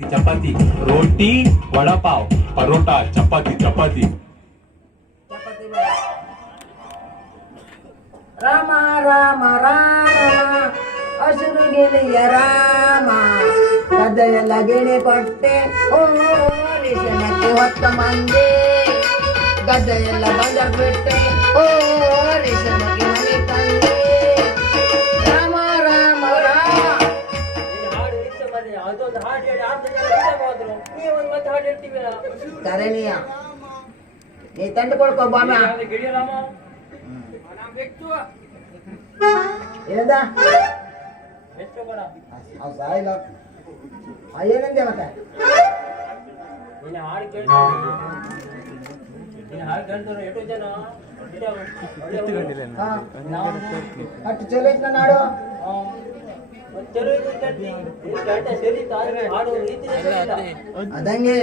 चपाती रोटी वडापाव परोटा चपाती चपाती ಚಪಾತಿ ಬೇಡ. ರಾಮ ರಾಮ ರಾಮ ಹಸಿರು ಗಿಳಿಯ ರಾಮ ಗದ್ದೆಯೆಲ್ಲ ಗಿಣಿ ಕೊಟ್ಟೆ ಓ ರೇಷನಕ್ಕೆ ಹೊತ್ತ ಮಂದಿ ಗದ್ದೆಯೆಲ್ಲ ಬಂದರ್ ಬಿಟ್ಟೆ సరేనయ్యా. నీ తండ్రి కొడుకు బామ్మ. ఏదా? అయ్యేనండి దేవత అటు చెల్లించిన నాడు? ಅದಂಗೆ.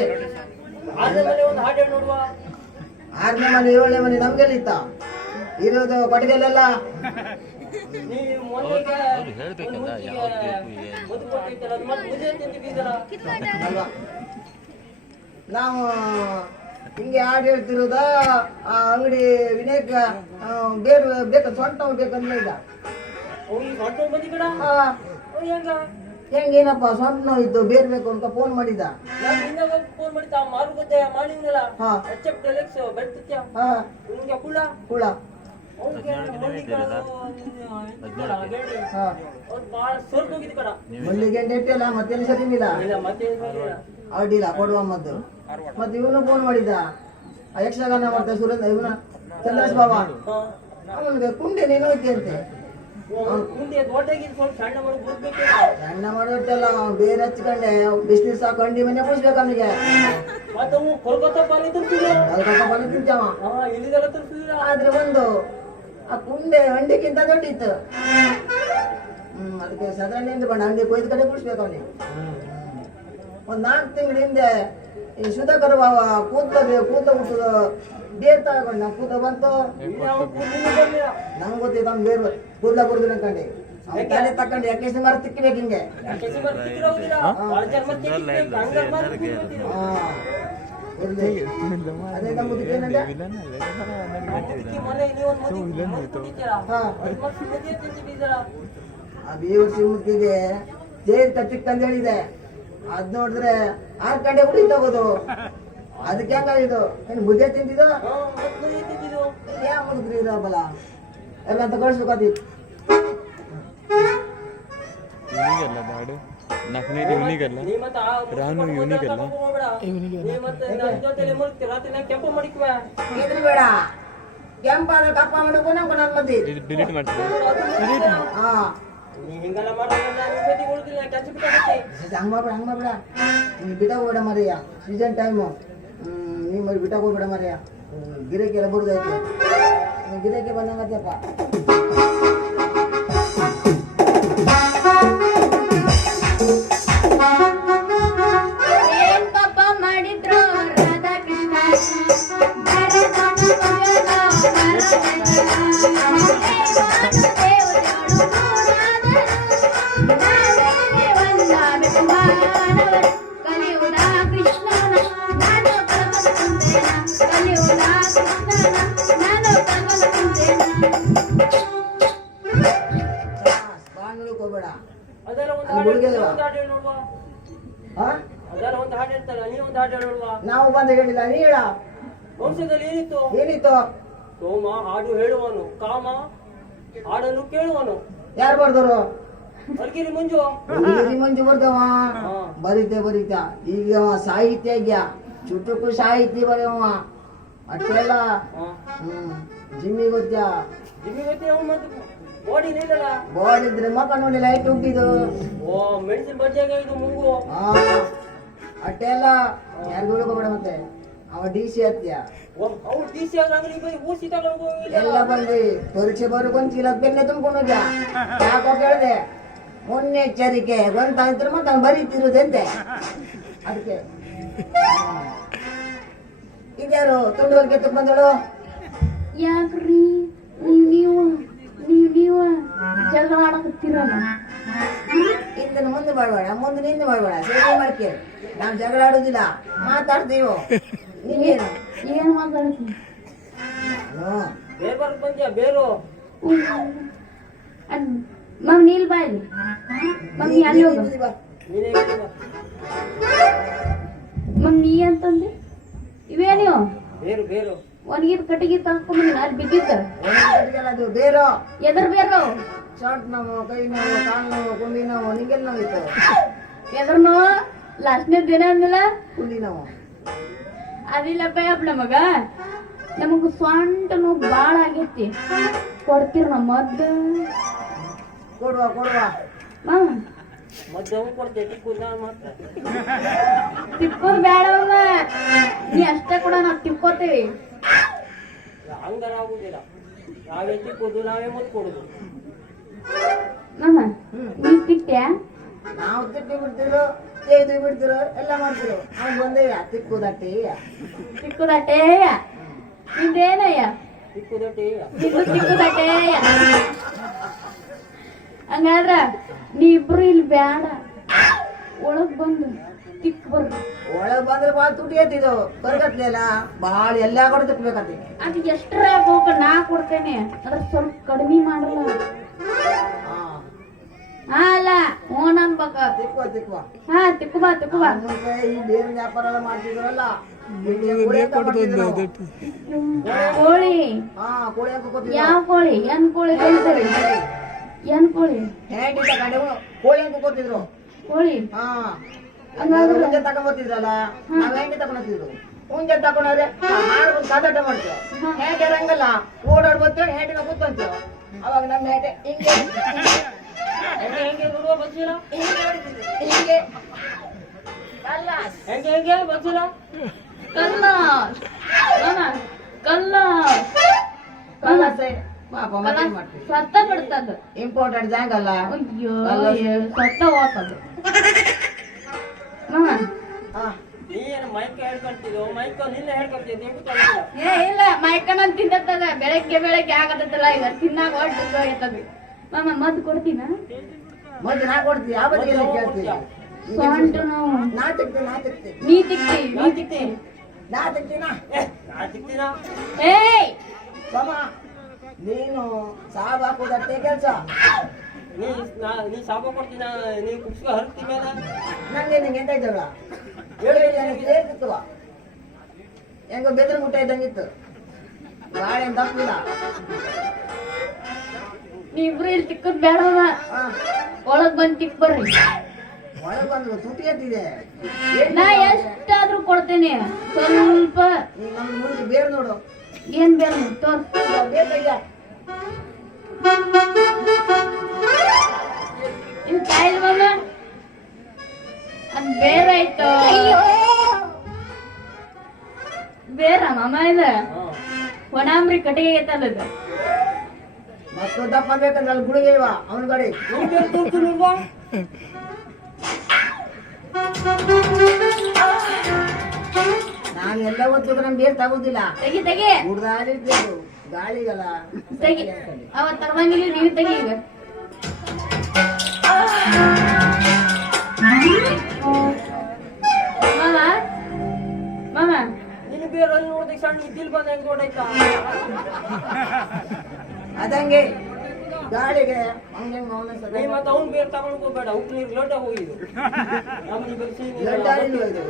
ಆರನೇ ಮನೆ ಏಳನೇ ಮನೆ ನಮ್ಗೆಲ್ಲ ಇತ್ತ ಇರೋದು ಕೊಟ್ಟಿಗೆಲ್ಲ ನೀವು ಹಿಂಗೆ ಹಾಡು ಹೇಳ್ತಿರೋದ ಆ ಅಂಗಡಿ ವಿನಾಯಕ ಬೇರೆ ಬೇಕ ಸೊಂಟ ಬೇಕಂದ್ರೆ ಈಗ ಅವು ಹೆಂಗ? ಹೆಂಗೇನಪ್ಪ ಸೊಂಟ ನೋವಿತ್ತು ಇದ್ದು ಬೇಕು ಅಂತ ಫೋನ್ ಮಾಡಿದ. ನಾನು ಫೋನ್ ಮಾಡಿದ್ದ ಮಾಡಿದ್ನಲ್ಲ ಹಾ. ಡೆಲೆಕ್ಸ್ ಬೆಳ್ತಿತ್ಯ ಹಾ. ಅವ್ನಿಗೆ ಹಾ ಅವ್ನು ಭಾಳ ಮಲ್ಲಿಗೆ ಸರಿನಿಲ್ಲ ಇಲ್ಲ? ಮತ್ತೆ ಏನ್ ಮಾಡಿಲ್ಲ. ಅಡ್ಡಿಲ್ಲ ಕೊಡುವ ಮದ್ದು. ಮತ್ತೆ ಇವನು ಫೋನ್ ಮಾಡಿದ. ಆ ಯಕ್ಷಗಾನ ಮಾಡ್ತಾ ಸುರೇಂದ್ರ ಇವನ ಚಂದ್ರಶ್ ಬಾಬಾ ಹಾ. ಅವನಿಗೆ ಕುಂಡೆ ನೀನು ಹೋಯ್ತಿ ಅಂತೆ. ಅವ್ನು ಮುಂದೆ ಸಣ್ಣ ಮಾಡಿ ಸಣ್ಣ ಅವ್ನು ಬೇರೆ ಹಚ್ಕೊಂಡೆ ಬಿಸ್ನೆಸ್ ಹಾಕೊಂಡು ಮನೆ ಕೂಸ್ಬೇಕು ಅವನಿಗೆ. ಮತ್ತೆ ಅವು ಕೋಲ್ಕತ್ತಾ ಕಲ್ಕತ್ತ ತಿಂತಾವ? ಹಾ ಆದ್ರೆ ಒಂದು ಆ ಕುಂಡೆ ಹಂಡಿಕ್ಕಿಂತ ದೊಡ್ಡಿತ್ತು. ಹ್ಮ್ ಅದಕ್ಕೆ ಸದರಣಿಯಿಂದ ಬಂಡ ಹಂಗೆ ಕೊಯ್ದು ಕಡೆ ಕುಡಿಸ್ಬೇಕು ಅವನಿಗೆ ಒಂದ್ ನಾಲ್ಕು ತಿಂಗಳ ಹಿಂದೆ ಈ ಸುಧಾಕರ್ ಬಾವ ಕೂತ ಕೂತ ಹುಟ್ಟದ ಬೇರ್ ತಗೊಂಡ ಕೂತ ಬಂತು. ನಂಗೆ ಗೊತ್ತಿಲ್ಲ ನಮ್ಗೆ ಬೇರು ಕೂದಲ ಬುರ್ದು ಅನ್ಕಂಡು. ತಲೆ ತಕೊಂಡು ಯಾಕೆ ಮರ ತಿಕ್ಕಿಬೇಕು ಹಿಂಗೆ. ಅದೇ ಆ ಬೇವ್ರ ಜೈಲ್ ಹೇಳಿದೆ ಅದ್ ನೋಡಿದ್ರೆ ಆರ್ ಗಂಟೆ ಉಳಿ ತಗೋದು. ಅದಕ್ಕೆ ಹೆಂಗಾಗಿದು ಏನ್ ಮುದ್ದೆ ತಿಂದಿದ್ದು. ಯಾ ಮುದುಕ್ರಿ ಇರಬಲ್ಲ ಎಲ್ಲ ಅಂತ ಕಳ್ಸ್ಬೇಕಾದಿತ್ತು ಇವನಿಗೆಲ್ಲ ಬಾಡು ಇವನಿಗೆಲ್ಲ. ರಾನು ಇವನಿಗೆಲ್ಲ? ಕೆಂಪು ಮಡಿಕ್ವೆ. ಇದ್ರಿ ಬೇಡ. ಕೆಂಪಾದ ಕಪ್ಪ ಮಾಡ್ಕೊ ನಂಗೆ ನನ್ನ ಮದ್ದಿ ಡಿಲೀಟ್ ಮಾಡ್ತೀನಿ. ಹಾ. ಹಿಂಗೆಲ್ಲ ಮಾಡಿದ್ರೆ ನಾನು ಈ ಸತಿ ಉಳ್ದಿಲ್ಲ, ಕೆಲ್ಸ ಬಿಟ್ಟಾಗುತ್ತೆ. ಹಂಗ ಮಾಡ್ಬೇಡ ಹಂಗ ಮಾಡ್ಬೇಡ ನೀನ್ ಬಿಟ್ಟಾಗ ಹೋಗ್ಬೇಡ ಮರಿಯ ಸೀಸನ್ ಟೈಮು ಹ್ಮ್ ನೀ ಮರಿ ಬಿಟ್ಟಾಗ ಹೋಗ್ಬೇಡ ಮರಿಯ ಗಿರಕಿ ಎಲ್ಲ ಬರುದೈತೆ ಗಿರಕಿ ಬಂದಂಗತ್ತಪ್ಪ ನಾವು ಬಂದು ಹೇಳಿಲ್ಲ ನೀ ಹೇಳ. ವಂಶದಲ್ಲಿ ಏನಿತ್ತು? ಏನಿತ್ತು ಸೋಮ ಹಾಡು ಹೇಳುವನು ಕಾಮ ಹಾಡನ್ನು ಕೇಳುವನು. ಯಾರು ಬರ್ದರು ಅರ್ಗಿರಿ ಮುಂಜು. ಮಂಜು ಬರ್ದವ. ಬರೀತೆ ಬರೀತ. ಈಗ ಅವ ಸಾಹಿತ್ಯ ಆಗ್ಯ. ಚುಟುಕು ಸಾಹಿತ್ಯ ಬರೆಯವ ಅಷ್ಟೆಲ್ಲ ಜಿಮ್ಮಿ ಗೊತ್ತ್ಯಾ? ಜಿಮ್ಮಿ ಗೊತ್ತಿ ಅವ್ನು ಬಾಡಿ ಇದ್ರೆ ಮಕ್ಕ ನೋಡಿ ಲೈಟ್ ಉಬ್ಬಿದು. ಓ ಮೆಡಿಸಿನ್ ಬಡ್ಡಿಯಾಗ ಇದು ಮುಂಗು. ಆ ಯಾರು ಉಳ್ಕೊಬೇಡ ಮತ್ತೆ. ಅವ ಡಿ ಸಿ ಹತ್ಯ ಎಲ್ಲ ಬಂದು ಪರೀಕ್ಷೆ ಬರು ಒಂದ್ ಚೀಲ ಬೆನ್ನೆ ತುಂಬ್ಕೊಂಡು ಹೋಗ್ಯ? ಯಾಕೋ ಕೇಳಿದೆ. ಮುನ್ನೆಚ್ಚರಿಕೆ. ಗೊಂತಾಂತ್ರ ಮತ್ತೆ ಅವ್ನು ಬರೀತಿರುದಂತೆ ಅದಕ್ಕೆ. ಇದ್ಯಾರು? ತುಂಡು ಕೆತ್ತಕ್ ಬಂದಳು? ಯಾಕ್ರಿ? ನೀವು ನೀವು ನೀವು ಜಗಳ ಆಡಕತ್ತೀರಲ್ಲ ಇಂದನ ಮುಂದೆ ಮಾಡಬೇಡ ಮುಂದೆ ನಿಂದು ಮಾಡಬೇಡ ಸೇವೆ ಮಾಡ್ಕೆ. ನಾವು ಜಗಳ ಆಡುದಿಲ್ಲ. ಮಾತಾಡ್ತೀವೋ? ನೀವೇನು? ಏನು ಮಾತಾಡ್ತೀನಿ ನಾನು ಬೇರೆ ಬಂದ್ಯಾ? ಬೇರು? ಅದ್ ಮಮ್ ನೀಲ್ ಬಾ ಇಲ್ಲಿ ಮಮ್ ನೀ ಅಲ್ಲಿ ಹೋಗು. ಮಮ್ ನೀ ಅಂತಂದೆ ಇವೇನು ಬೇರು ಬೇರು. ಒಣಗಿದ ಕಟ್ಟಿಗೆ ತಗೊಂಡ್ಬಂದಿನ ಅಲ್ಲಿ ಬಿದ್ದಿದ್ದ. ಅದು ಬೇರೋ ಎದ್ರ ಬೇರು. ಶಾರ್ಟ್ ನೋವು ಕೈ ನೋವು ಕಾಲು ನೋವು ಕುಂಡಿ ನೋವು ನಿಂಗೆಲ್ಲ ನೋವಿತ್ತು ಎದ್ರನು ಲಾಸ್ಟ್ನೇ ದಿನ ಅಂದಿಲ್ಲ ಕುಂಡಿ ನಾವು. ಅದಿಲ್ಲಪ್ಪ ಯಪ್ಪ ನಮಗ. ನಮಗ ಸ್ವಂಟ ನೋವು ಭಾಳ ಆಗೈತಿ. ಕೊಡ್ತೀರ ನಮ್ಮ ಮದ್ದು ಕೊಡುವ ಕೊಡುವ. ಕೊಡ್ತೇವೆ ಟಿಕ್ಕು ನಾನು ಮಾತ್ರ. ತಿಕ್ಕೋದ್ ಬೇಡವಲ್ಲ ನೀ ಅಷ್ಟೇ ಕೂಡ ನಾವು ತಿಕ್ಕೋತೀವಿ ಹಂಗಾರ ಆಗುದಿಲ್ಲ ನಾವೇ ತಿಕ್ಕೋದು ನಾವೇ ಮತ್ ಕೊಡುದು. ನೀ ತಿಕ್ತ್ಯಾ ನಾವು ತಿಕ್ಕಿ ಬಿಡ್ತಿರು ತೆಗೆದು ಬಿಡ್ತಿರು ಎಲ್ಲ ಮಾಡ್ತಿರು ಅವ್ನು ಬಂದೇ ತಿಕ್ಕುದಟ್ಟಿ ತಿಕ್ಕುದಟ್ಟೇಯ ನಿಂದೇನಯ್ಯ? ತಿಕ್ಕುದಟ್ಟಿ ತಿಕ್ಕು ತಿಕ್ಕುದಟ್ಟೇಯ ಹಂಗಾದ್ರ ನೀ ಇಬ್ರು ಇಲ್ಲಿ ಬ್ಯಾಡ. ಒಳಗ್ ಬಂದು ತಿಕ್ ಬರ್ರಿ. ಒಳಗ್ ಬಂದ್ರೆ ಬಾಳ ತುಟಿ ಎತ್ತಿದು ಬರ್ಗತ್ಲೇಲ ಬಾಳ ಎಲ್ಲ ಕಡೆ ತಿಕ್ಬೇಕತ್ತಿ ಅದು ಎಷ್ಟರ ಹೋಗ ನಾ ಕೊಡ್ತೇನೆ. ಅದ್ರ ಸ್ವಲ್ಪ ಕಡಿಮೆ ಮಾಡಲ್ಲ ಹಾ. ಹಾ ಅಲ್ಲ ಓನ್ ಅನ್ಬೇಕ. ತಿಕ್ಕುವ ತಿಕ್ಕುವ ಹಾ ತಿಕ್ಕುಬಾ ತಿಕ್ಕುಬಾ ಮುಂಚೆ ಈ ಬೇರೆ ವ್ಯಾಪಾರ ಎಲ್ಲ ಮಾಡ್ತಿದ್ರಲ್ಲ. ಕೋಳಿ ಯಾವ ಕೋಳಿ? ಏನ್ ಕೋಳಿ? ಕಳಿಸ್ರಿ ಏನ್ ಕೋಳಿ? ಹ್ಯಾಂಡಿ ತಗೊಂಡು ಕೋಳಿ ಅಂತ ಕೂತಿದ್ರು. ಕೋಳಿ? ಹಾ. ಹಂಗಾದ್ರೆ ಮುಂಜೆ ತಗೊಂಡ್ಬರ್ತಿದ್ರಲ್ಲ ನಾವ್ ಹೆಂಡಿ ತಗೊಂಡಿದ್ರು ಮುಂಜೆ ತಗೊಂಡ್ರೆ ಹಾಡ್ಕೊಂಡು ಕಾದಾಟ ಮಾಡ್ತೇವೆ. ಹೇಟೆ ರಂಗಲ್ಲ ಓಡಾಡ್ ಬರ್ತೇವೆ ಹೇಟಿನ ಕೂತ್ಕೊಂತೇವೆ ಅವಾಗ ನಮ್ಮ ಹೇಟೆ ಹಿಂಗೆ ಹೆಂಗೆ ಹೆಂಗೆ ನೋಡುವ ಬಸ್ಸಿಲ್ಲ ಹಿಂಗೆ ಹೊಡಿತಿದ್ರು. ಹಿಂಗೆ ಹೆಂಗೆ ಹೆಂಗೆ ಬಸ್ಸಿಲ್ಲ ಕಲ್ಲ ಕಲ್ಲ ಕಲ್ಲ ಸೈ- ಪಾಪ ಮತ್ತೆ ಏನ್ ಮಾಡ್ತೀವಿ. ಸತ್ತ ಬಿಡ್ತದ ಇಂಪಾರ್ಟೆಂಟ್ ಜಾಗಲ್ಲ ಅಯ್ಯೋ ಸತ್ತ ಹೋಗ್ತದ ಹಾ. ಏನು ಮೈಕ್ ಮೈಕ್ ನಿನ್ನೆ ಏ ಇಲ್ಲ ಮೈಕನ ತಿನ್ನತ್ತದ ಬೆಳಗ್ಗೆ ಬೆಳಗ್ಗೆ ಆಗತ್ತಲ್ಲ ಈಗ ತಿನ್ನಾಗ ಹೊಟ್ಟು ಮಾಮ ಮದ್ದು ಕೊಡ್ತೀನ? ಮದ್ದು ನಾ ಕೊಡ್ತೀವಿ ಯಾವ ಬಗ್ಗೆ ಕೇಳ್ತೀವಿ ಸೊಂಟ ನೋವು. ನಾ ನಾ ತಿಕ್ತಿ ನೀ ತಿಕ್ತಿ. ನಾ ತಿಕ್ತಿನ? ನಾ ಏಯ್! ಸಮ ನೀನು ಸಾಬ್ ಹಾಕೋದಟ್ಟೆ ಕೆಲಸ? ನೀ ನಾ ನೀ ಸಾಪ ಕೊಡ್ತೀನ ನೀ ಕುಕ್ಸ್ಕ ಹರ್ತಿ ಮೇಲೆ? ನಂಗೆ ನಿಂಗೆ ಎಂತ ಜಗಳ ಹೇಳಿ ಹೆಂಗ ಹೆಂಗೋ ಬೆದ್ರ ಮುಟ್ಟ ಇದ್ದಂಗಿತ್ತು. ಬಾಳೆ ತಪ್ಪಿಲ್ಲ ನೀವಿಬ್ರು ಇಲ್ಲಿ ತಿಕ್ಕದ್ ಬೇಡವ. ಹಾ. ಒಳಗ್ ಬಂದ್ ತಿಕ್ ಬರ್ರಿ. ಒಳಗ್ ಬಂದ್ರು ತುಟಿ ಎತ್ತಿದೆ. ನಾ ಎಷ್ಟಾದ್ರೂ ಕೊಡ್ತೇನೆ. ಸ್ವಲ್ಪ. ಮುಂದೆ ಬೇರೆ ನೋಡು. ಏನ್ ಇದು ಕಾಯಿಲ್ ಮಮ್ಮ ಅದ್ ಬೇರೆ ಆಯ್ತು. ಬೇರ ಮಾಮ ಇದ? ಒಣಾಮ್ರಿ ಕಟ್ಟಿಗೆ ಐತಲ್ಲ ಇದು? ಮತ್ತೊಂದು ದಪ್ಪ ಬೇಕಂದ್ರೆ ಅಲ್ಲಿ ಗುಳಿಗೆ ಇವ ಅವನ ತೋರ್ಸು ನಾನು ಎಲ್ಲ ಹೊತ್ತು ನಮ್ಗೆ ಬೇರೆ ತಗೋದಿಲ್ಲ ತೆಗಿ ಗಾಳಿಗಲ್ಲ. ತೆಗಿ. ಅವ ನೀವು ತೆಗಿ ಈಗ. ಮಾಮ? ಮಾಮ? ನೀನು ಬೇರೆ ಅಲ್ಲಿ ನೋಡ್ದೆ ಸಣ್ಣ ಇದ್ದಿಲ್ ಬಂದ ಹೆಂಗ್ ನೋಡಾಯ್ತಾ ಅದಂಗೆ ಗಾಳಿಗೆ ಹಂಗೆ ಮೌನ ನೀ ಮತ್ತೆ ಅವ್ನು ಬೇರೆ ತಗೊಂಡು ಹೋಗ್ಬೇಡ. ಉಪ್ಪು ನೀರು ಲೋಟ ಹೋಗಿದ್ದು. ಬೆಳ್ಸಿ ಇದು.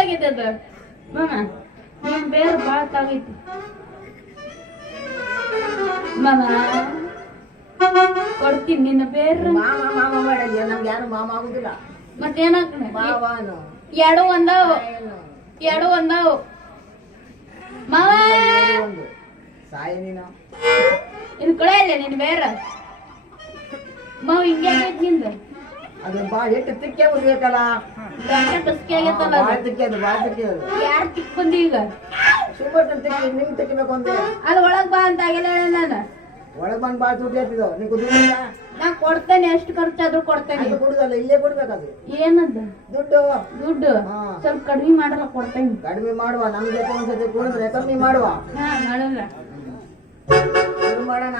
ಆಗಿದೆ ಅದು. ಅದು ಮಾಮ ನಿಮ್ ಬೇರೆ ಬಾಳ ತಾಗೈತಿ ಮಾಮ ಕೊಡ್ತೀನಿ ನಿನ್ನ ಬೇರೆ. ಮಾಮ ಮಾಮ ಮಾಡಲ್ಲ ನಮ್ಗೆ ಯಾರು ಮಾಮ ಆಗುದಿಲ್ಲ. ಮಾವನು. ಎರಡು ಒಂದಾವು. ಎರಡು ಒಂದಾವು. ಮಾವ ಸಾಯಿ ನೀನು. ಇನ್ ಕೊಳೆ ಇಲ್ಲ ನಿನ್ ಬೇರೆ. ಮಾವ ಹಿಂಗೆ ಆಗೈತಿ ನಿಂದ. ಅದು ಬಾ ಎಷ್ಟು ತಿಕ್ಕೆ ಬರ್ಬೇಕಲ್ಲ ಭಾಳ ತಿಕ್ಕೆ ಅದು ಭಾಳ ತಿಕ್ಕೆ ಅದು ಯಾರು ತಿಕ್ ಬಂದಿ ಈಗ? ಸುಮ್ಮನೆ ತಿಕ್ಕಿ ನಿಂಗೆ ತಿಕ್ಕಬೇಕು ಅಂತ ಅದು ಒಳಗ್ ಬಾ ಅಂತ ಆಗಿಲ್ಲ ನಾನು. ಒಳಗೆ ಬಂದ್ ಭಾಳ ದುಡ್ಡು ನೀವು ಕುದಿಲ್ಲ ನಾ ಕೊಡ್ತೇನೆ ಎಷ್ಟು ಖರ್ಚಾದ್ರೂ ಕೊಡ್ತೇನೆ. ಅದು ಕೊಡುದಲ್ಲ ಇಲ್ಲೇ ಕೊಡ್ಬೇಕದು ಏನದ? ದುಡ್ಡು? ದುಡ್ಡು? ಸ್ವಲ್ಪ ಕಡಿಮೆ ಮಾಡಲ್ಲ ಕೊಡ್ತೇನೆ. ಕಡಿಮೆ ಮಾಡುವ ನಮ್ಗೆ ಜೊತೆ ಒಂದ್ಸತಿ ಕುಡಿದ್ರೆ ಕಮ್ಮಿ ಮಾಡುವ. ಹಾ ಮಾಡಲ್ಲ. ಶುರು ಮಾಡೋಣ.